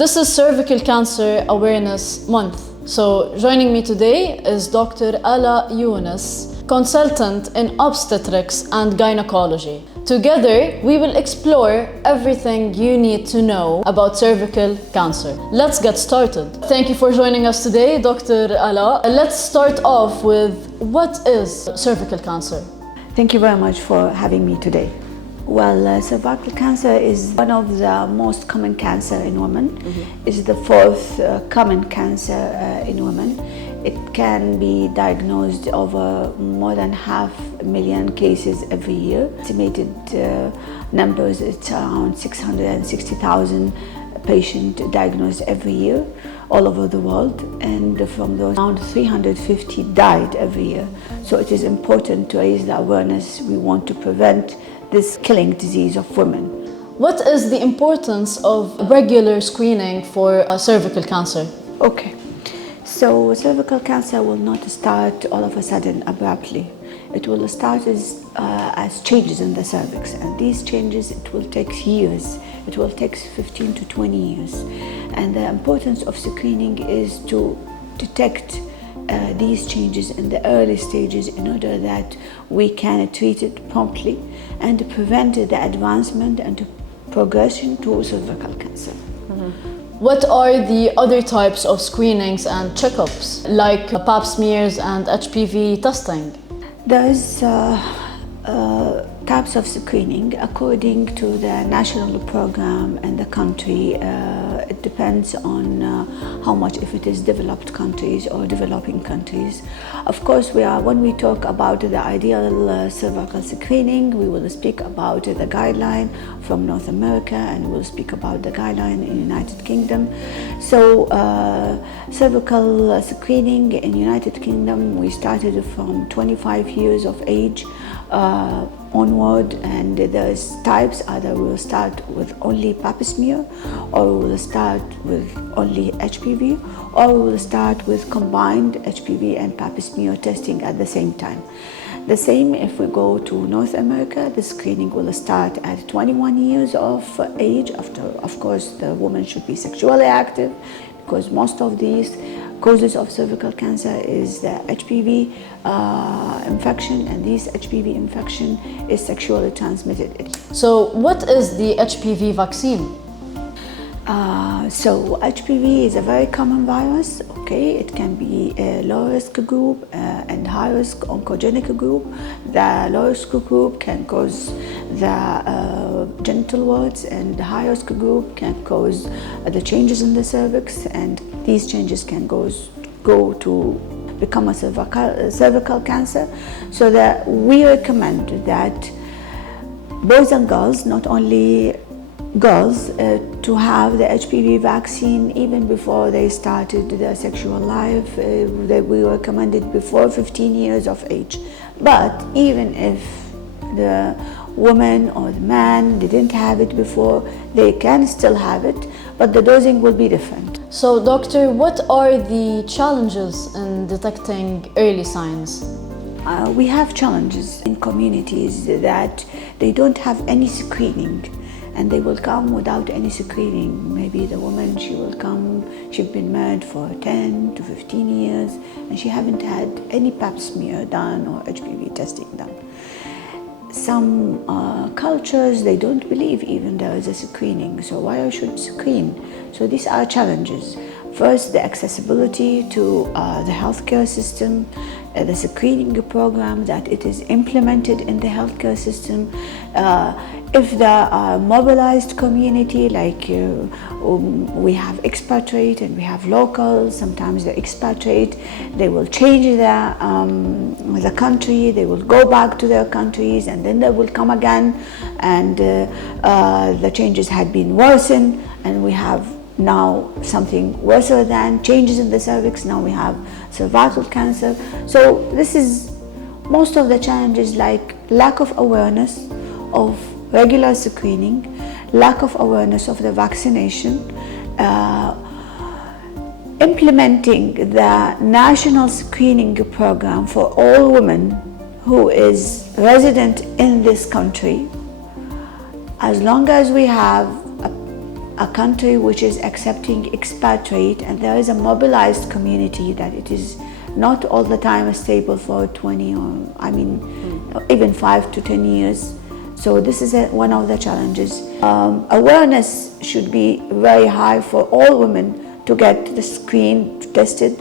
This is Cervical Cancer Awareness Month. So joining me today is Dr. Alaa Younus, consultant in Obstetrics and Gynecology. Together, we will explore everything you need to know about cervical cancer. Let's get started. Thank you for joining us today, Dr. Alaa. Let's start off with what is cervical cancer? Thank you very much for having me today. Well, cervical cancer is one of the most common cancer in women. It's the fourth common cancer in women. It can be diagnosed over more than 500,000 cases every year. Estimated numbers, it's around 660,000 patients diagnosed every year all over the world, and from those around 350 died every year. So it is important to raise the awareness. We want to prevent this killing disease of women. What is the importance of regular screening for cervical cancer? Okay, so cervical cancer will not start all of a sudden abruptly. It will start as changes in the cervix, and these changes, it will take years. It will take 15 to 20 years. And the importance of screening is to detect these changes in the early stages in order that we can treat it promptly and prevent the advancement and progression to cervical cancer. What are the other types of screenings and checkups, like pap smears and HPV testing? There is types of screening according to the national program and the country. It depends on how much, if it is developed countries or developing countries. Of course, when we talk about the ideal cervical screening, we will speak about the guideline from North America, and we'll speak about the guideline in United Kingdom. So cervical screening in United Kingdom, we started from 25 years of age onward, and there's types. Either we'll start with only pap smear, or we'll start with only HPV, or we'll start with combined HPV and pap smear testing at the same time. The same if we go to North America, the screening will start at 21 years of age. After, of course, the woman should be sexually active, because most of these causes of cervical cancer is the HPV infection, and this HPV infection is sexually transmitted. So what is the HPV vaccine? So HPV is a very common virus. Okay, it can be a low risk group and high risk oncogenic group. The low risk group can cause the genital warts, and the high risk group can cause the changes in the cervix, and these changes can go to become a cervical cancer. So that we recommend that boys and girls, not only girls, to have the HPV vaccine even before they started their sexual life. We recommend it before 15 years of age. But even if the woman or the man didn't have it before, they can still have it, but the dosing will be different. So, doctor, what are the challenges in detecting early signs? We have challenges in communities that they don't have any screening, and they will come without any screening. Maybe the woman, she will come, she's been married for 10 to 15 years, and she haven't had any pap smear done or HPV testing done. Some cultures, they don't believe even there is a screening, so why I should screen? So these are challenges. First, the accessibility to the healthcare system, the screening program, that it is implemented in the healthcare system. If there are mobilized community, like we have expatriate and we have local, sometimes the expatriate, they will change the country, they will go back to their countries, and then they will come again, and the changes had been worsened, and we have now something worse than changes in the cervix. Now we have cervical cancer. So this is most of the challenges, like lack of awareness of regular screening, lack of awareness of the vaccination, implementing the national screening program for all women who is resident in this country. As long as we have a country which is accepting expatriate, and there is a mobilized community, that it is not all the time stable for 20 or even 5 to 10 years. So this is one of the challenges. Awareness should be very high for all women to get the screen tested.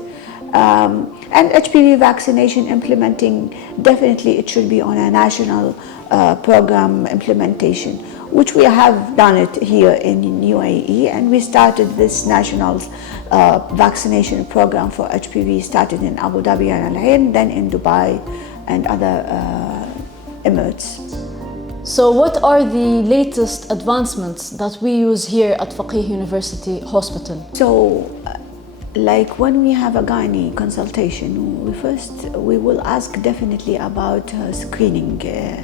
And HPV vaccination implementing, definitely it should be on a national program implementation, which we have done it here in UAE, and we started this national vaccination program for HPV, started in Abu Dhabi and Al Ain, then in Dubai and other Emirates. So what are the latest advancements that we use here at Fakeeh University Hospital? So like when we have a gynae consultation, we will ask definitely about her screening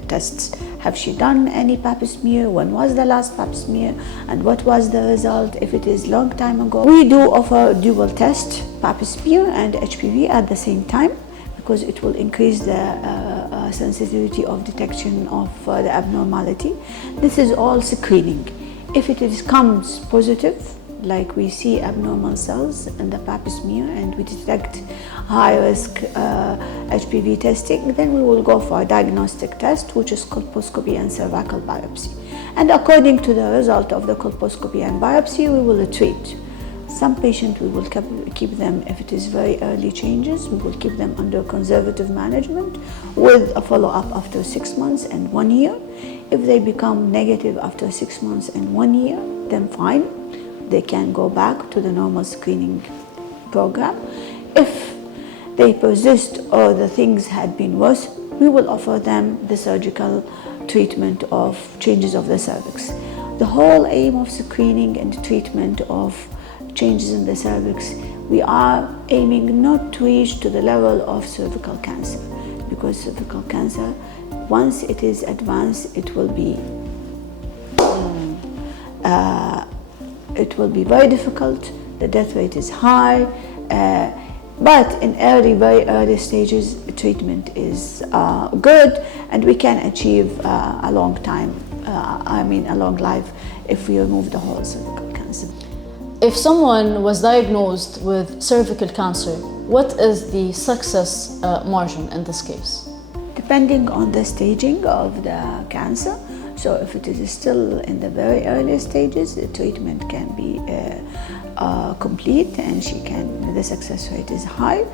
tests. Have she done any pap smear? When was the last pap smear? And what was the result? If it is long time ago. We do offer dual test, pap smear and HPV at the same time, because it will increase the sensitivity of detection of the abnormality. This is all screening. If it comes positive, like we see abnormal cells in the pap smear and we detect high risk HPV testing, then we will go for a diagnostic test, which is colposcopy and cervical biopsy. And according to the result of the colposcopy and biopsy, we will treat. Some patients we will keep them, if it is very early changes, we will keep them under conservative management with a follow-up after 6 months and 1 year. If they become negative after 6 months and 1 year, then fine. They can go back to the normal screening program. If they persist or the things had been worse, we will offer them the surgical treatment of changes of the cervix. The whole aim of screening and treatment of changes in the cervix, we are aiming not to reach to the level of cervical cancer, because cervical cancer, once it is advanced, it will be very difficult. The death rate is high, but in very early stages, treatment is good, and we can achieve a long life if we remove the whole cervical cancer. If someone was diagnosed with cervical cancer, what is the success margin in this case? Depending on the staging of the cancer. So if it is still in the very early stages, the treatment can be complete, and the success rate is high.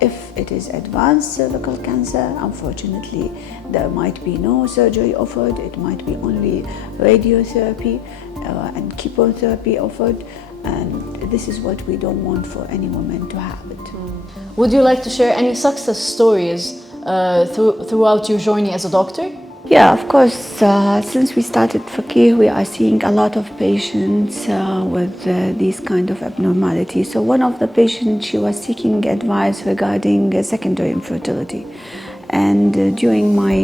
If it is advanced cervical cancer, unfortunately, there might be no surgery offered. It might be only radiotherapy and chemotherapy offered, and this is what we don't want for any woman to have it. Would you like to share any success stories throughout your journey as a doctor? Yeah, of course. Since we started Fakeeh, we are seeing a lot of patients with these kind of abnormalities. So one of the patients, she was seeking advice regarding secondary infertility. And during my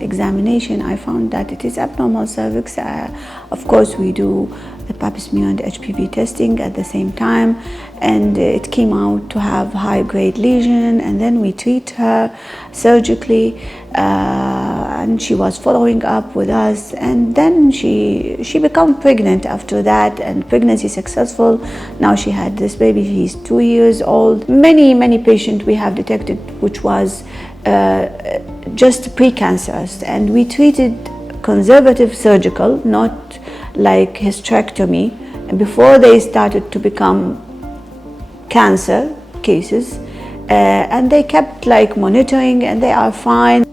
examination, I found that it is abnormal cervix. Of course, we do the pap smear and HPV testing at the same time, and it came out to have high-grade lesion, and then we treat her surgically, and she was following up with us, and then she became pregnant after that, and pregnancy successful. Now she had this baby. He's 2 years old. Many patients we have detected which was just precancerous, and we treated conservative surgical, not like hysterectomy, and before they started to become cancer cases, and they kept monitoring, and they are fine.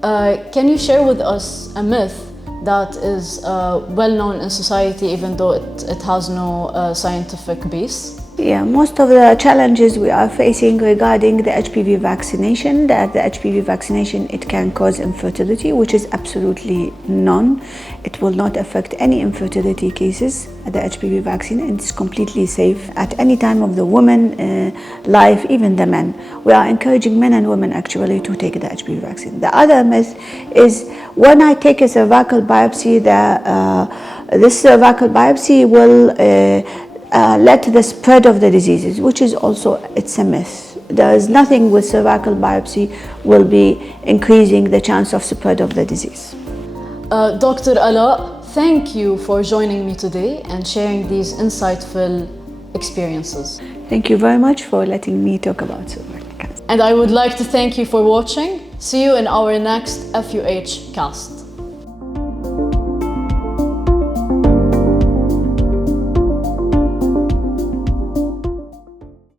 Can you share with us a myth that is well known in society, even though it has no scientific base? Yeah, most of the challenges we are facing regarding the HPV vaccination, that the HPV vaccination, it can cause infertility, which is absolutely none. It will not affect any infertility cases, the HPV vaccine, and it's completely safe at any time of the woman life, even the men. We are encouraging men and women actually to take the HPV vaccine. The other myth is when I take a cervical biopsy, this cervical biopsy will let the spread of the diseases, which is also, it's a myth. There is nothing with cervical biopsy will be increasing the chance of spread of the disease. Dr. Alaa, thank you for joining me today and sharing these insightful experiences. Thank you very much for letting me talk about cervical cancer. And I would like to thank you for watching. See you in our next FUH cast.